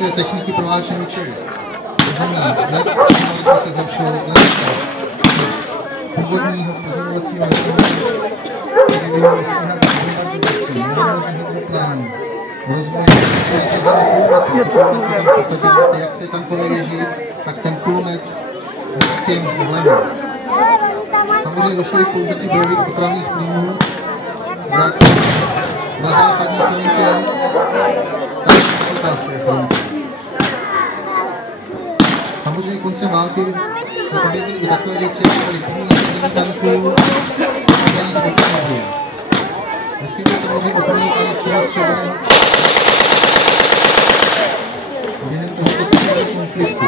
existuje techniky prohlášení čeli. Technologie se zlepšilo původního pozorovacího letadla, který vyhovoval stíhací hromadnosti, nemožných hydroplánů, rozvoj jak ty tankové věži, tak ten kulomet s tím vlevo. Samozřejmě došlo i k použití bojových otravných plynů na západní frontě, tak je otázka fronty. Samozřejmě koncem války se objevily i takové věci, jako byly pomínění tanků a jejich automobilů. Nesmíme se mohli doplnit ani činnost červeného během tohoto světového konfliktu.